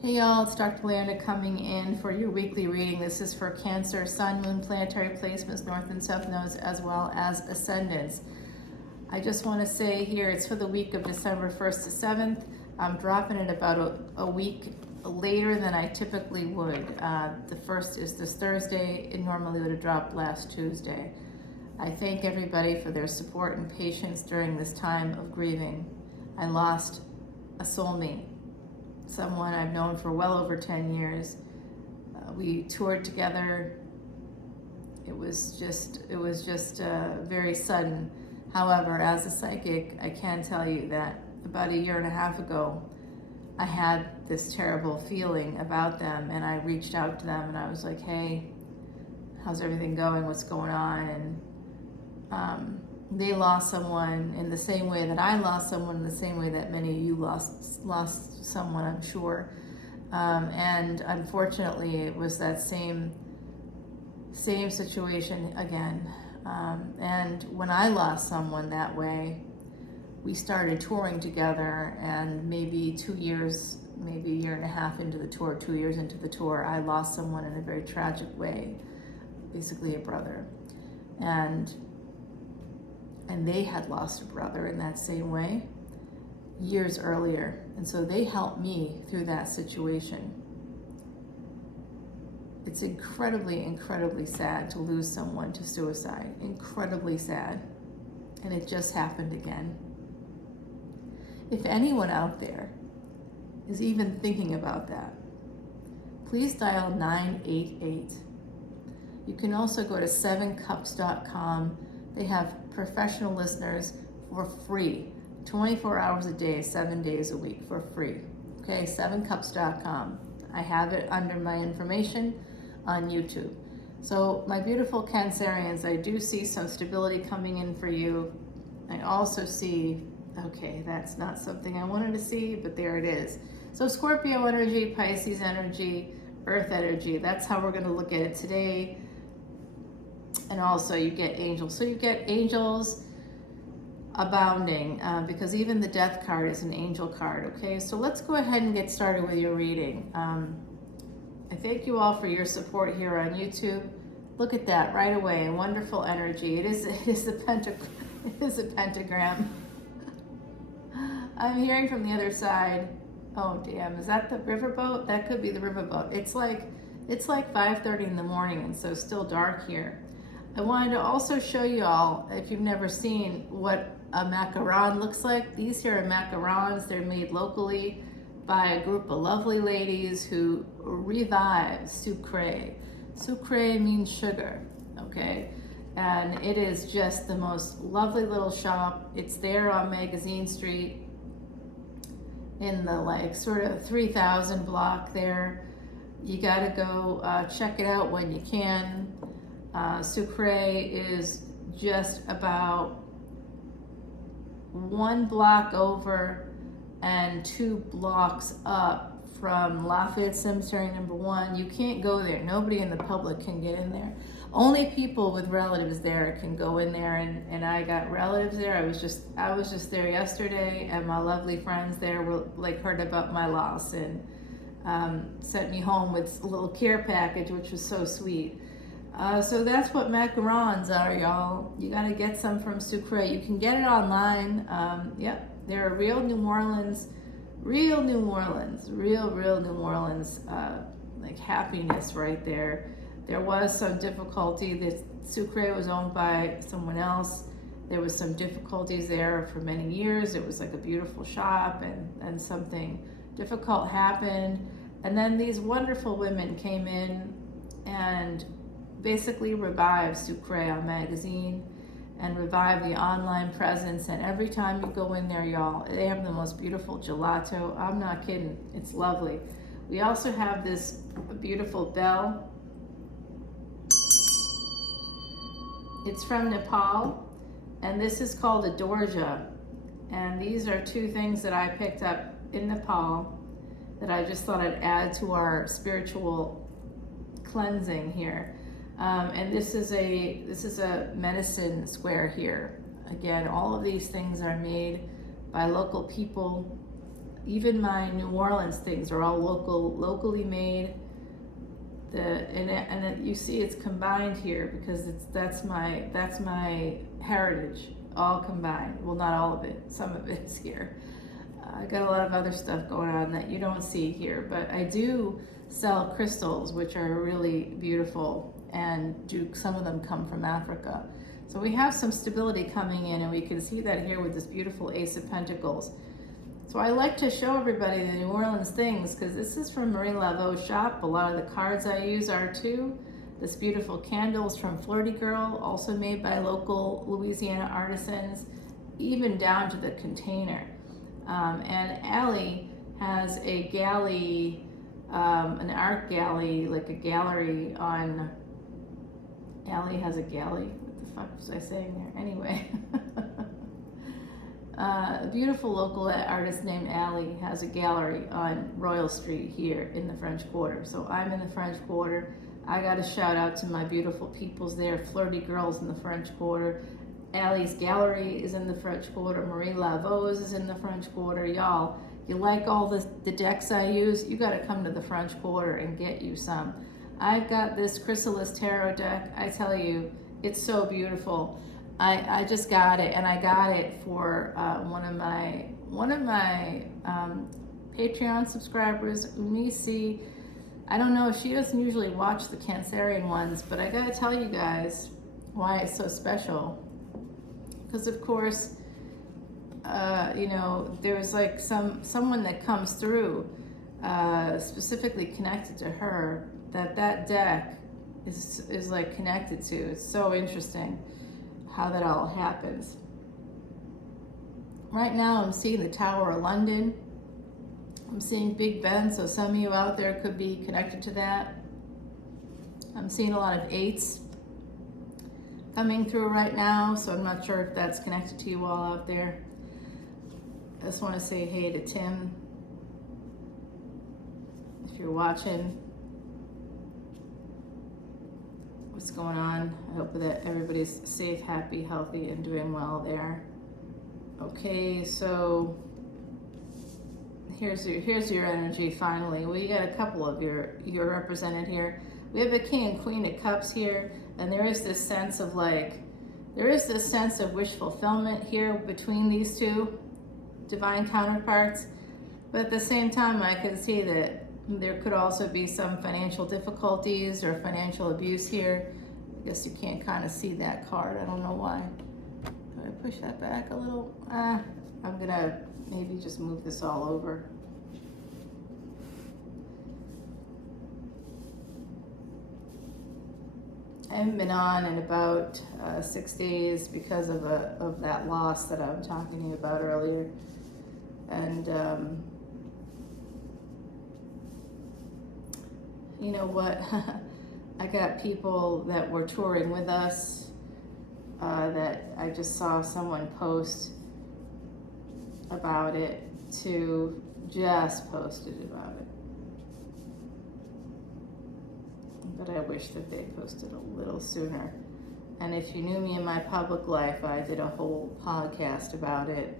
Hey y'all, it's Dr. Leona coming in for your weekly reading. This is for Cancer, Sun, Moon, planetary placements, North and South nodes, as well as Ascendants. I just want to say here, it's for the week of December 1st to 7th. I'm dropping it about a week later than I typically would. The first is this Thursday. It normally would have dropped last Tuesday. I thank everybody for their support and patience during this time of grieving. I lost a soulmate, someone I've known for well over 10 years. We toured together. It was just very sudden. However, as a psychic, I can tell you that about a year and a half ago, I had this terrible feeling about them, and I reached out to them and I was like, hey, how's everything going? What's going on? And they lost someone in the same way that I lost someone, in the same way that many of you lost someone, I'm sure. And unfortunately, it was that same situation again. And when I lost someone that way, we started touring together, and maybe 2 years, maybe a year and a half into the tour, 2 years into the tour, I lost someone in a very tragic way, basically a brother. And they had lost a brother in that same way years earlier. And so they helped me through that situation. It's incredibly, incredibly sad to lose someone to suicide. Incredibly sad. And it just happened again. If anyone out there is even thinking about that, please dial 988. You can also go to 7cups.com. They have professional listeners for free, 24 hours a day, 7 days a week for free. Okay, 7cups.com. I have it under my information on YouTube. So my beautiful Cancerians, I do see some stability coming in for you. I also see, okay, that's not something I wanted to see, but there it is. So Scorpio energy, Pisces energy, Earth energy, that's how we're going to look at it today. And also you get angels. So you get angels abounding, because even the death card is an angel card. Okay, so let's go ahead and get started with your reading. I thank you all for your support here on YouTube. Look at that right away, wonderful energy. It is a pentagram. I'm hearing from the other side. Oh damn, is that the riverboat? That could be the riverboat. It's like 5:30 in the morning, and so still dark here. I wanted to also show you all, if you've never seen what a macaron looks like. These here are macarons. They're made locally by a group of lovely ladies who revive sucre. Sucre means sugar, okay? And it is just the most lovely little shop. It's there on Magazine Street in the like sort of 3000 block there. You gotta go check it out when you can. Sucre is just about 1 block over and 2 blocks up from Lafayette Cemetery number 1. You can't go there. Nobody in the public can get in there. Only people with relatives there can go in there, and I got relatives there. I was just there yesterday, and my lovely friends there were like heard about my loss and sent me home with a little care package, which was so sweet. So that's what macarons are, y'all. You gotta get some from Sucre. You can get it online. Yep, they're real New Orleans, real New Orleans, like happiness right there. There was some difficulty. The Sucre was owned by someone else. There was some difficulties there for many years. It was like a beautiful shop, and something difficult happened. And then these wonderful women came in and basically revive Sucre on Magazine and revive the online presence. And every time you go in there, y'all, they have the most beautiful gelato. I'm not kidding. It's lovely. We also have this beautiful bell. It's from Nepal, and this is called a dorja. And these are 2 things that I picked up in Nepal that I just thought I'd add to our spiritual cleansing here. And this is a medicine square here. Again, all of these things are made by local people. Even my New Orleans things are all locally made. You see it's combined here because that's my heritage, all combined. Well, not all of it, some of it is here. I got a lot of other stuff going on that you don't see here, but I do sell crystals, which are really beautiful, and some of them come from Africa. So we have some stability coming in, and we can see that here with this beautiful Ace of Pentacles. So I like to show everybody the New Orleans things because this is from Marie Laveau's shop. A lot of the cards I use are too. This beautiful candle is from Flirty Girl, also made by local Louisiana artisans, even down to the container. And Allie has a galley, an art galley, like a gallery on, Allie has a galley. What the fuck was I saying there? Anyway. A beautiful local artist named Allie has a gallery on Royal Street here in the French Quarter. So I'm in the French Quarter. I got a shout out to my beautiful peoples there, Flirty Girls in the French Quarter. Allie's gallery is in the French Quarter. Marie Laveau's is in the French Quarter. Y'all, you like all the decks I use? You got to come to the French Quarter and get you some. I've got this Chrysalis Tarot deck. I tell you, it's so beautiful. I just got it, and I got it for one of my Patreon subscribers, Unisi. I don't know, she doesn't usually watch the Cancerian ones, but I gotta tell you guys why it's so special. Because of course, there's like someone that comes through specifically connected to her that deck is like connected to. It's so interesting how that all happens. Right now I'm seeing the Tower of London. I'm seeing Big Ben, so some of you out there could be connected to that. I'm seeing a lot of 8s coming through right now, so I'm not sure if that's connected to you all out there. I just want to say hey to Tim, if you're watching. What's going on? I hope that everybody's safe, happy, healthy, and doing well there. Okay, so here's your energy finally. We got a couple of you're represented here. We have a King and Queen of Cups here, and there is this sense of wish fulfillment here between these two divine counterparts. But at the same time, I can see that there could also be some financial difficulties or financial abuse here. I guess you can't kind of see that card. I don't know why. Do I push that back a little? I'm gonna maybe just move this all over. I haven't been on in about 6 days because of that loss that I'm talking to you about earlier. And you know what? I got people that were touring with us that I just saw someone post about it to just posted about it. But I wish that they posted a little sooner. And if you knew me in my public life, I did a whole podcast about it.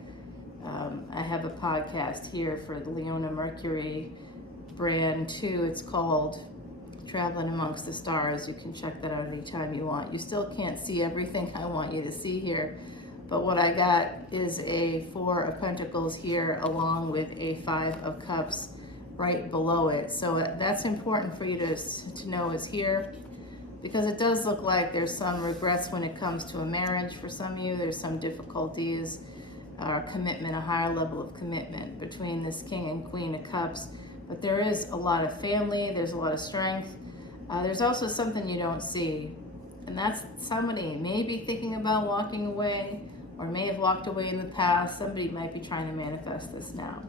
I have a podcast here for the Leona Mercury brand too. It's called Traveling Amongst the Stars. You can check that out anytime you want. You still can't see everything I want you to see here, but what I got is a 4 of Pentacles here along with a 5 of Cups right below it. So that's important for you to know is here, because it does look like there's some regrets when it comes to a marriage for some of you. There's some difficulties or commitment, a higher level of commitment between this King and Queen of Cups. But there is a lot of family, there's a lot of strength. There's also something you don't see, and that's somebody may be thinking about walking away or may have walked away in the past. Somebody might be trying to manifest this now.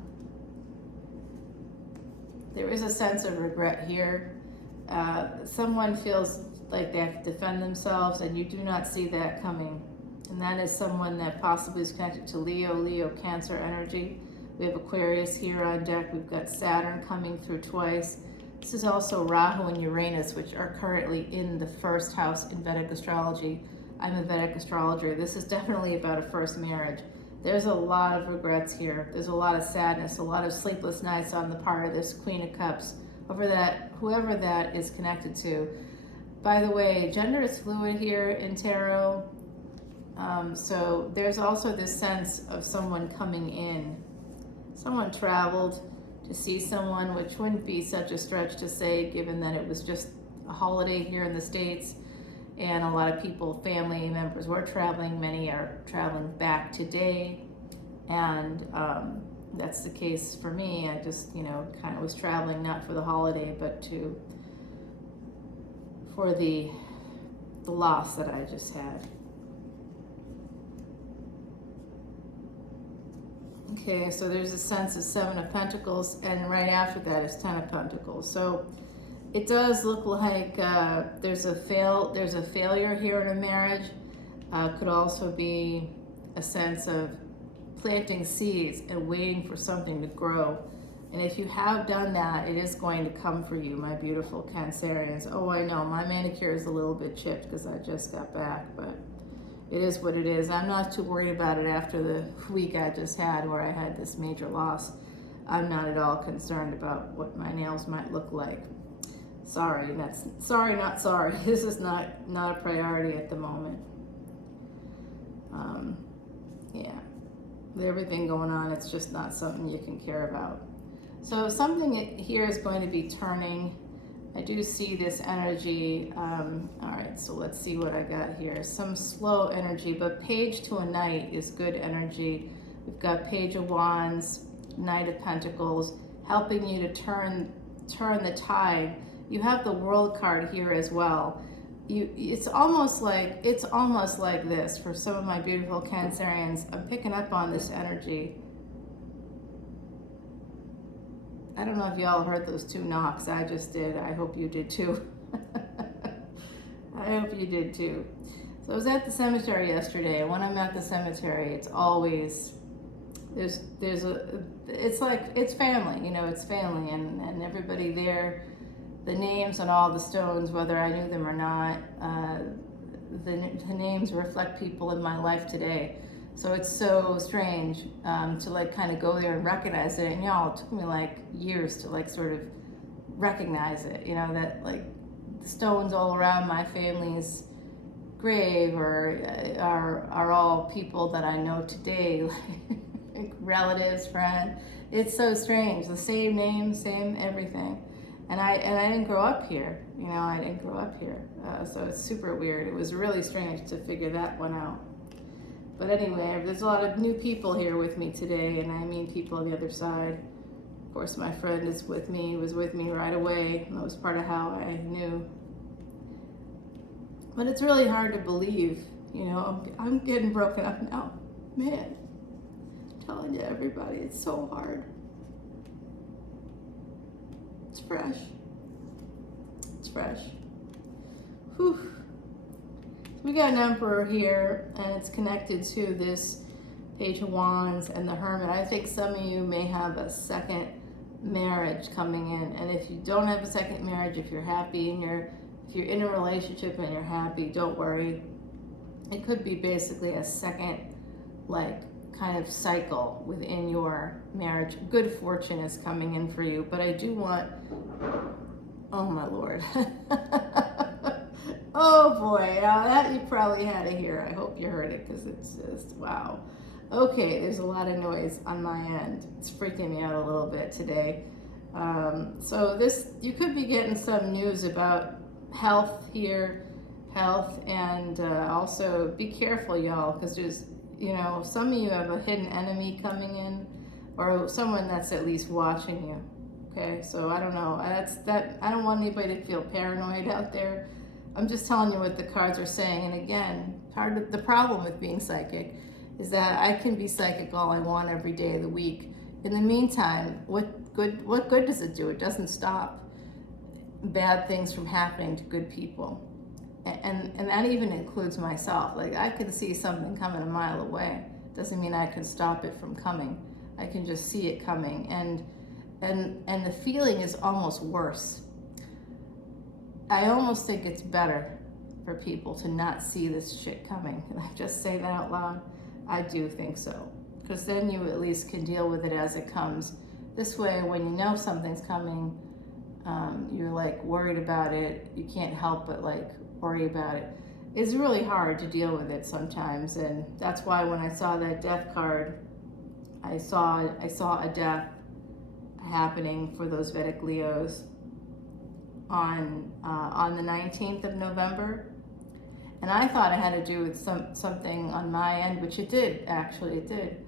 There is a sense of regret here. Someone feels like they have to defend themselves, and you do not see that coming. And that is someone that possibly is connected to Leo, Cancer energy. We have Aquarius here on deck. We've got Saturn coming through twice. This is also Rahu and Uranus, which are currently in the first house in Vedic astrology. I'm a Vedic astrologer. This is definitely about a first marriage. There's a lot of regrets here. There's a lot of sadness, a lot of sleepless nights on the part of this Queen of Cups, whoever that is connected to. By the way, gender is fluid here in tarot. So there's also this sense of someone coming in. Someone traveled to see someone, which wouldn't be such a stretch to say, given that it was just a holiday here in the States. And a lot of people, family members were traveling. Many are traveling back today. And that's the case for me. I just, kind of was traveling not for the holiday, but for the loss that I just had. Okay, so there's a sense of Seven of Pentacles, and right after that is Ten of Pentacles. So it does look like there's a failure here in a marriage. Could also be a sense of planting seeds and waiting for something to grow. And if you have done that, it is going to come for you, my beautiful Cancerians. Oh, I know, my manicure is a little bit chipped because I just got back, but it is what it is. I'm not too worried about it after the week I just had where I had this major loss. I'm not at all concerned about what my nails might look like. Sorry, not sorry. This is not a priority at the moment. Yeah, with everything going on, it's just not something you can care about. So something here is going to be turning. I do see this energy. All right, so let's see what I got here. Some slow energy, but Page to a Knight is good energy. We've got Page of Wands, Knight of Pentacles, helping you to turn the tide. You have the World card here as well. It's almost like this for some of my beautiful Cancerians. I'm picking up on this energy. I don't know if y'all heard those two knocks. I just did. I hope you did too. I hope you did too. So I was at the cemetery yesterday. When I'm at the cemetery, it's always it's family. It's family, and everybody there. The names on all the stones, whether I knew them or not, the names reflect people in my life today. So it's so strange to kind of go there and recognize it. And it took me years to sort of recognize it. That the stones all around my family's grave are all people that I know today, like relatives, friends. It's so strange. The same name, same everything. And I didn't grow up here, I didn't grow up here. So it's super weird. It was really strange to figure that one out. But anyway, there's a lot of new people here with me today, and I mean people on the other side. Of course, my friend was with me right away. That was part of how I knew. But it's really hard to believe, I'm getting broken up now. Man, I'm telling you, everybody, it's so hard. It's fresh. It's fresh. Whew. We got an Emperor here, and it's connected to this Page of Wands and the Hermit. I think some of you may have a second marriage coming in, and if you don't have a second marriage, if you're happy and if you're in a relationship and you're happy, don't worry. It could be basically a second, kind of cycle within your marriage. Good fortune is coming in for you, but I do want, oh my Lord. Oh boy, now that you probably had to hear. I hope you heard it because it's just, wow. Okay, there's a lot of noise on my end. It's freaking me out a little bit today. So you could be getting some news about health here, and also be careful, y'all, because there's, some of you have a hidden enemy coming in, or someone that's at least watching you. Okay, so I don't know. I don't want anybody to feel paranoid out there. I'm just telling you what the cards are saying. And again, part of the problem with being psychic is that I can be psychic all I want every day of the week. In the meantime, what good does it do? It doesn't stop bad things from happening to good people. And that even includes myself. I can see something coming a mile away. Doesn't mean I can stop it from coming. I can just see it coming. And the feeling is almost worse. I almost think it's better for people to not see this shit coming. Can I just say that out loud? I do think so. because then you at least can deal with it as it comes. This way, when you know something's coming, you're like worried about it. You can't help but like worry about it. It's really hard to deal with it sometimes, and that's why when I saw that death card, I saw a death happening for those Vedic Leos on the 19th of November. And I thought it had to do with something on my end, which it did, actually, it did.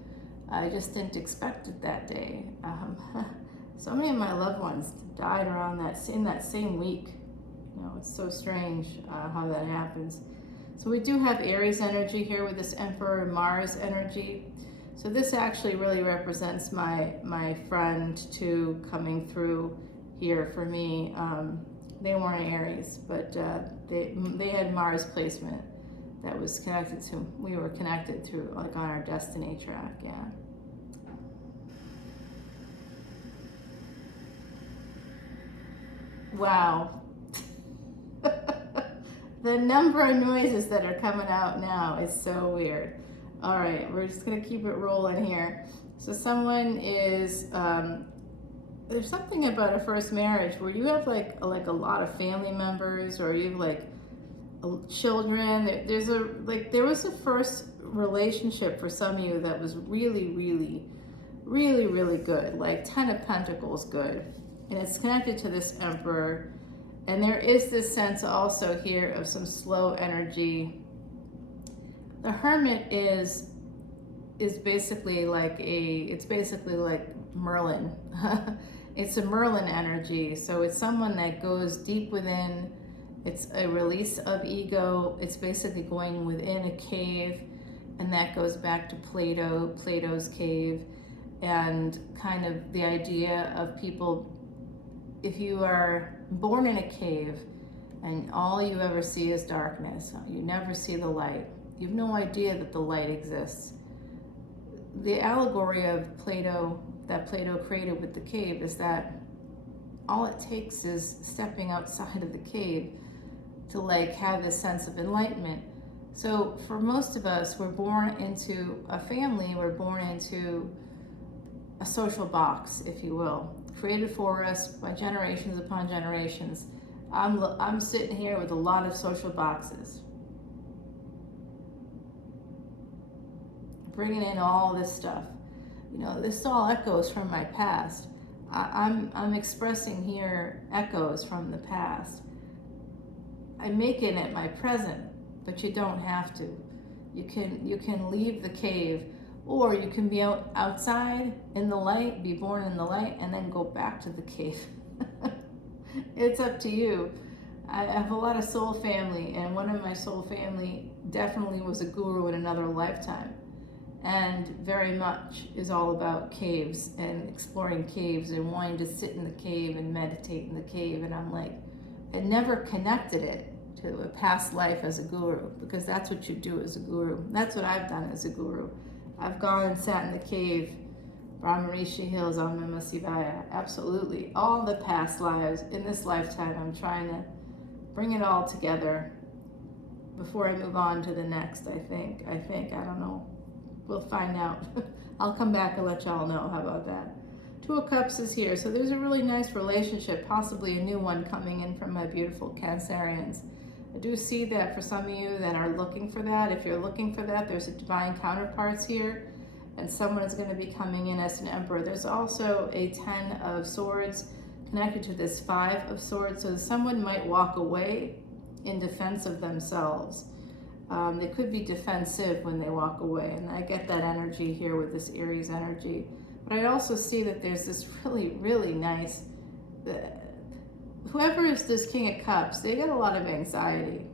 I just didn't expect it that day. So many of my loved ones died around in that same week. You know, it's so strange how that happens. So we do have Aries energy here with this Emperor Mars energy. So this actually really represents my friend too, coming through here for me. They weren't Aries, but they had Mars placement that was connected to, we were connected through, like on our destiny track, yeah. Wow. The number of noises that are coming out now is so weird. All right, we're just gonna keep it rolling here. So someone is, there's something about a first marriage where you have like a lot of family members, or you have like children. There was a first relationship for some of you that was really, really, really, really good, like 10 of Pentacles good. And it's connected to this Emperor. And there is this sense also here of some slow energy. The Hermit is basically like Merlin. It's a Merlin energy. So it's someone that goes deep within. It's a release of ego. It's basically going within a cave. And that goes back to Plato's cave. And kind of the idea of people, if you are born in a cave and all you ever see is darkness, you never see the light, you have no idea that the light exists. The allegory of Plato, that Plato created with the cave, is that all it takes is stepping outside of the cave to like have this sense of enlightenment. So for most of us, we're born into a family, we're born into a social box, if you will, created for us by generations upon generations. I'm sitting here with a lot of social boxes, bringing in all this stuff. You know, this all echoes from my past. I'm expressing here echoes from the past. I'm making it my present, but you don't have to. You can leave the cave, or you can be outside in the light, be born in the light, and then go back to the cave. It's up to you. I have a lot of soul family, and one of my soul family definitely was a guru in another lifetime, and very much is all about caves and exploring caves and wanting to sit in the cave and meditate in the cave. And I'm like, I never connected it to a past life as a guru, because that's what you do as a guru. That's what I've done as a guru. I've gone and sat in the cave, Brahmarishi Hills, Om Namah Shivaya, absolutely. All the past lives, in this lifetime, I'm trying to bring it all together before I move on to the next, I think, I don't know. We'll find out. I'll come back and let y'all know. How about that? Two of Cups is here. So there's a really nice relationship, possibly a new one coming in from my beautiful Cancerians. I do see that for some of you that are looking for that. If you're looking for that, there's a divine counterparts here, and someone is going to be coming in as an Emperor. There's also a 10 of Swords connected to this 5 of Swords. So someone might walk away in defense of themselves. They could be defensive when they walk away, and I get that energy here with this Aries energy. But I also see that there's this really, really nice, whoever is this King of Cups, they get a lot of anxiety.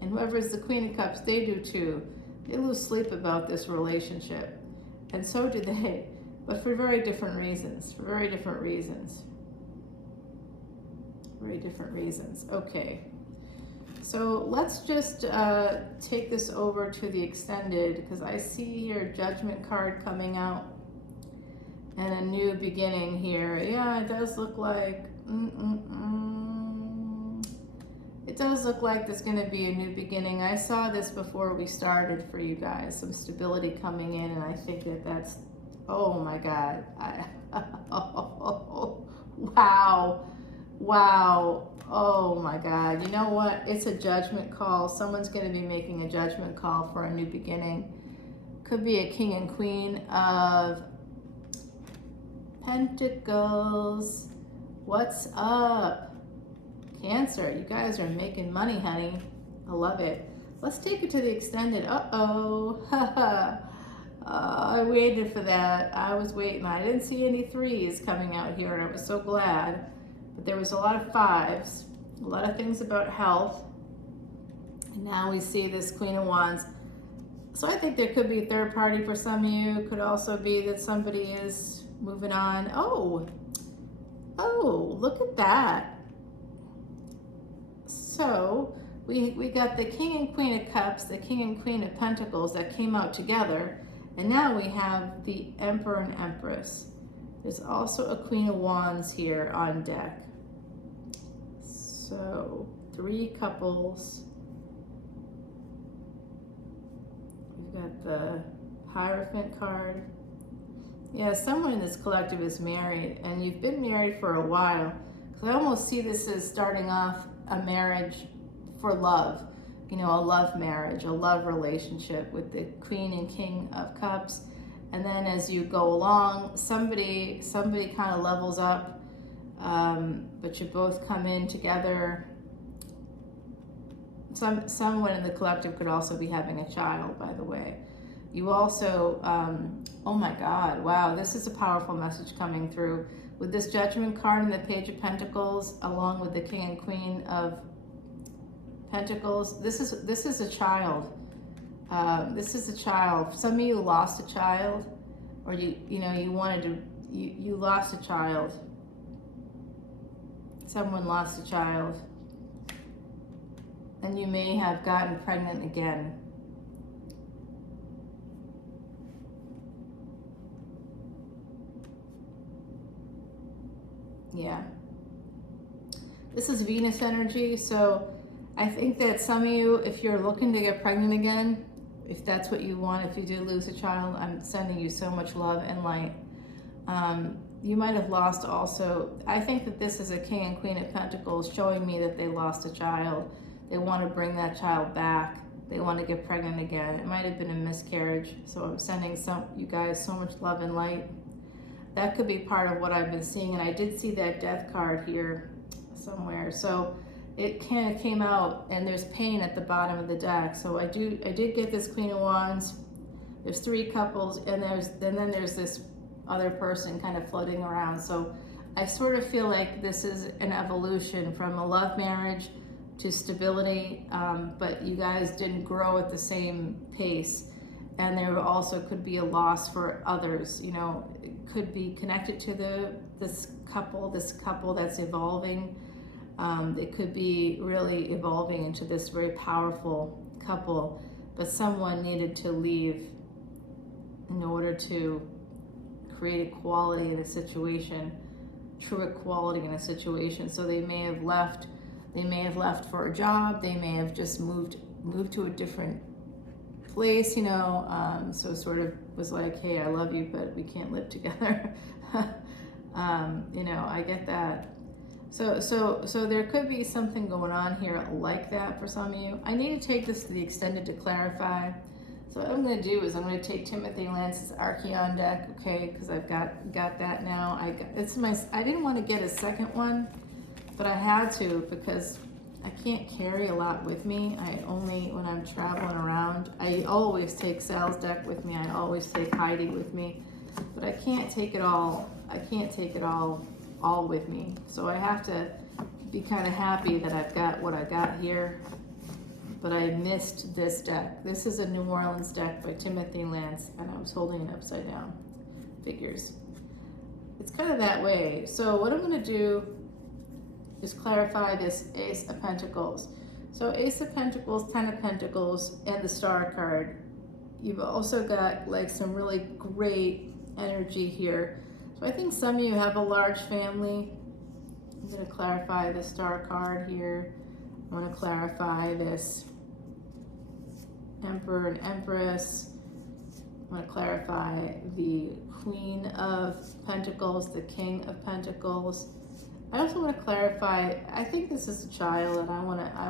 And whoever is the Queen of Cups, they do too. They lose sleep about this relationship. And so do they, but for very different reasons, Very different reasons. Okay. So let's just take this over to the extended, because I see your Judgment card coming out and a new beginning here. Yeah, it does look like, it does look like there's going to be a new beginning. I saw this before we started for you guys, some stability coming in, and I think that Oh my God. Wow. Wow. Oh my God. You know what? It's a judgment call. Someone's going to be making a judgment call for a new beginning. Could be a king and queen of pentacles. What's up? Cancer. You guys are making money, honey. I love it. Let's take it to the extended. Uh-oh. I waited for that. I was waiting. I didn't see any threes coming out here, and I was so glad. But there was a lot of fives, a lot of things about health. And now we see this Queen of Wands. So I think there could be a third party for some of you. Could also be that somebody is moving on. Oh, look at that. So we got the King and Queen of Cups, the King and Queen of Pentacles that came out together. And now we have the Emperor and Empress. There's also a Queen of Wands here on deck. So 3 couples. We've got the Hierophant card. Yeah, someone in this collective is married, and you've been married for a while. So I almost see this as starting off a marriage for love. You know, a love marriage, a love relationship with the Queen and King of Cups. And then as you go along, somebody kind of levels up, but you both come in together. Someone in the collective could also be having a child, by the way. You also, oh my God, wow, this is a powerful message coming through. With this Judgment card and the Page of Pentacles, along with the King and Queen of Pentacles, this is a child. This is a child. Some of you lost a child, or you lost a child. Someone lost a child, and you may have gotten pregnant again. Yeah. This is Venus energy, so I think that some of you, if you're looking to get pregnant again, if that's what you want, if you do lose a child, I'm sending you so much love and light. You might have lost also. I think that this is a King and Queen of Pentacles showing me that they lost a child. They want to bring that child back. They want to get pregnant again. It might have been a miscarriage. So I'm sending you guys so much love and light. That could be part of what I've been seeing. And I did see that Death card here somewhere. So it kind of came out, and there's pain at the bottom of the deck. So I did get this Queen of Wands. There's 3 couples, and then there's this other person kind of floating around. So I sort of feel like this is an evolution from a love marriage to stability, but you guys didn't grow at the same pace. And there also could be a loss for others. You know, it could be connected to this couple that's evolving. It could be really evolving into this very powerful couple, but someone needed to leave in order to create equality in a situation, true equality in a situation. So they may have left for a job, they may have just moved to a different place, you know, so sort of was like, hey, I love you, but we can't live together. You know, I get that. So there could be something going on here like that for some of you. I need to take this to the extended to clarify. So what I'm going to do is I'm going to take Timothy Lance's Archeon deck, okay, because I've got that now. I didn't want to get a second one, but I had to because I can't carry a lot with me. I only, when I'm traveling around, I always take Sal's deck with me. I always take Heidi with me, but I can't take it all. I can't take it all with me. So I have to be kind of happy that I've got what I got here. But I missed this deck. This is a New Orleans deck by Timothy Lance, and I was holding it upside down. Figures. It's kind of that way. So what I'm going to do is clarify this Ace of Pentacles. So Ace of Pentacles, 10 of Pentacles, and the Star card. You've also got like some really great energy here. So I think some of you have a large family. I'm going to clarify the Star card here. I want to clarify this Emperor and Empress. I want to clarify the Queen of Pentacles, the King of Pentacles. I also want to clarify, I think this is a child, and I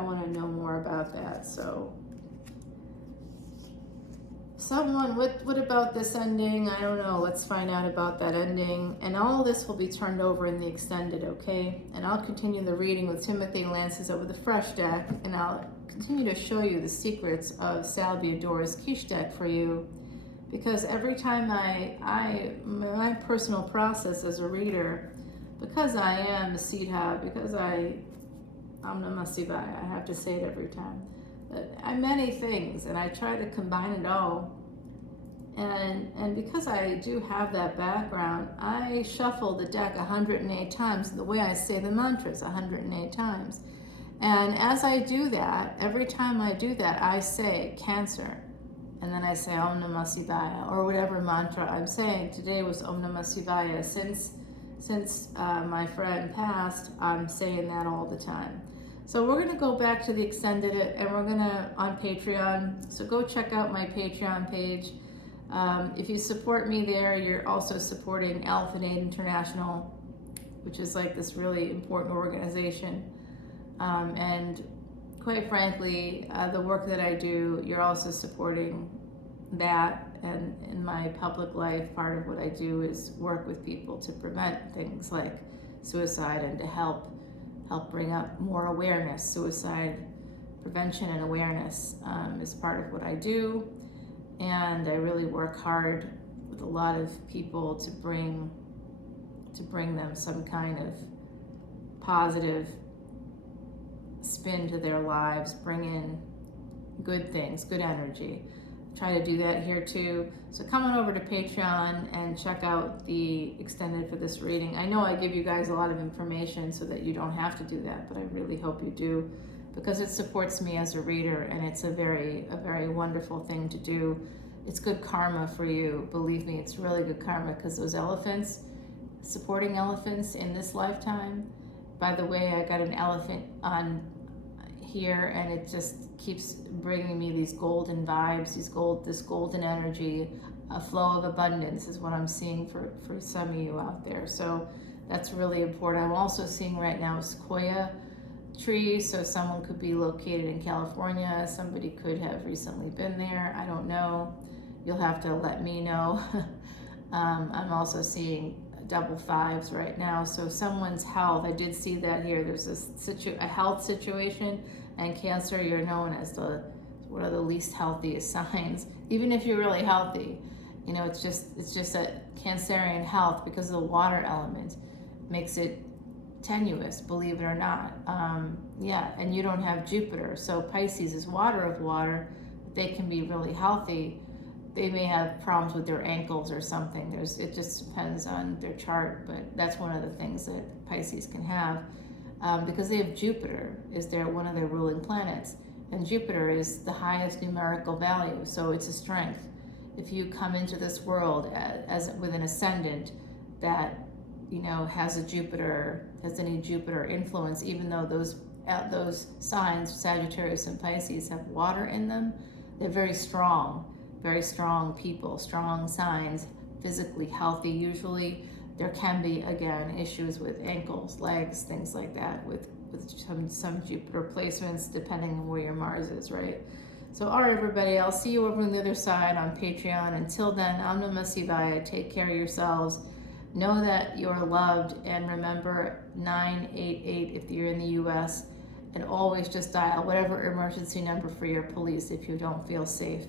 want to know more about that. So someone, what about this ending? I don't know. Let's find out about that ending. And all this will be turned over in the extended, okay? And I'll continue the reading with Timothy Lances over the fresh deck, and I'll continue to show you the secrets of Salvia Dora's quiche deck for you, because every time my personal process as a reader, because I am a Siddha, because I'm Namah Shivaya, I have to say it every time. I'm many things, and I try to combine it all. And because I do have that background, I shuffle the deck 108 times, the way I say the mantras 108 times. And as I do that, every time I do that, I say Cancer. And then I say Om Namah Shivaya, or whatever mantra I'm saying. Today was Om Namah Shivaya. Since my friend passed, I'm saying that all the time. So we're going to go back to the extended, and we're going to, on Patreon. So go check out my Patreon page. If you support me there, you're also supporting Elephant Aid International, which is like this really important organization. And quite frankly, the work that I do, you're also supporting that. And in my public life, part of what I do is work with people to prevent things like suicide, and to help bring up more awareness. Suicide prevention and awareness is part of what I do. And I really work hard with a lot of people to bring them some kind of positive spin to their lives, bring in good things, good energy. Try to do that here too. So come on over to Patreon and check out the extended for this reading. I know I give you guys a lot of information so that you don't have to do that, but I really hope you do, because it supports me as a reader, and it's a very wonderful thing to do. It's good karma for you. Believe me, it's really good karma, because those elephants, supporting elephants in this lifetime. By the way, I got an elephant on here, and it just keeps bringing me these golden vibes, this golden energy. A flow of abundance is what I'm seeing for some of you out there. So that's really important. I'm also seeing right now a sequoia tree, so someone could be located in California. Somebody could have recently been there. I don't know. You'll have to let me know. I'm also seeing double fives right now. So someone's health, I did see that here. There's a health situation, and Cancer, you're known as one of the least healthiest signs. Even if you're really healthy, you know, it's just that Cancerian health, because of the water element, makes it tenuous, believe it or not. And you don't have Jupiter. So Pisces is water of water. They can be really healthy. They may have problems with their ankles or something. It just depends on their chart, but that's one of the things that Pisces can have, because they have Jupiter is one of their ruling planets, and Jupiter is the highest numerical value, so it's a strength. If you come into this world as with an ascendant that, you know, has any Jupiter influence, even though those signs, Sagittarius and Pisces, have water in them, they're very strong people, strong signs, physically healthy. Usually there can be, again, issues with ankles, legs, things like that, with some Jupiter placements, depending on where your Mars is, right? So, all right, everybody, I'll see you over on the other side on Patreon. Until then, Om Namah Shivaya. Take care of yourselves. Know that you're loved, and remember 988 if you're in the U.S., and always just dial whatever emergency number for your police if you don't feel safe,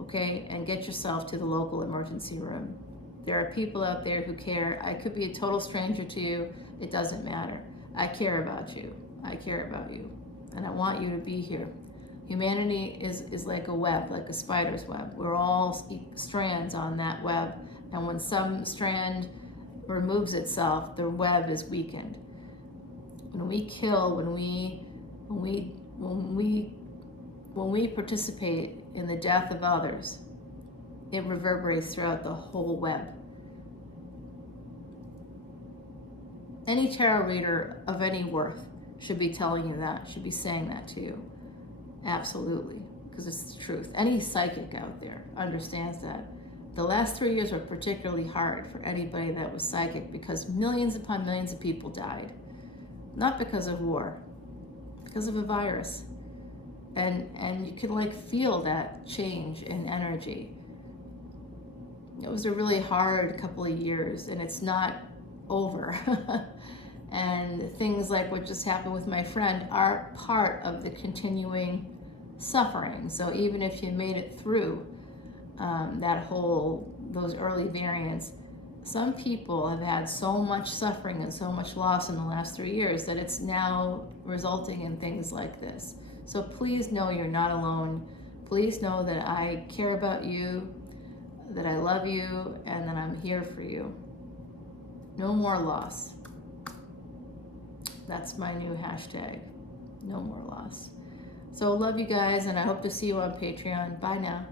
okay? And get yourself to the local emergency room. There are people out there who care. I could be a total stranger to you. It doesn't matter. I care about you. I care about you. And I want you to be here. Humanity is like a web, like a spider's web. We're all strands on that web. And when some strand removes itself, the web is weakened. When we kill, when we participate in the death of others, it reverberates throughout the whole web. Any tarot reader of any worth should be telling you that, should be saying that to you. Absolutely, because it's the truth. Any psychic out there understands that. The last 3 years were particularly hard for anybody that was psychic because millions upon millions of people died. Not because of war, because of a virus. And you can like feel that change in energy. It was a really hard couple of years, and it's not over. And things like what just happened with my friend are part of the continuing suffering. So even if you made it through those early variants, some people have had so much suffering and so much loss in the last 3 years that it's now resulting in things like this. So please know you're not alone. Please know that I care about you, that I love you, and that I'm here for you. No more loss. That's my new hashtag. No more loss. So love you guys, and I hope to see you on Patreon. Bye now.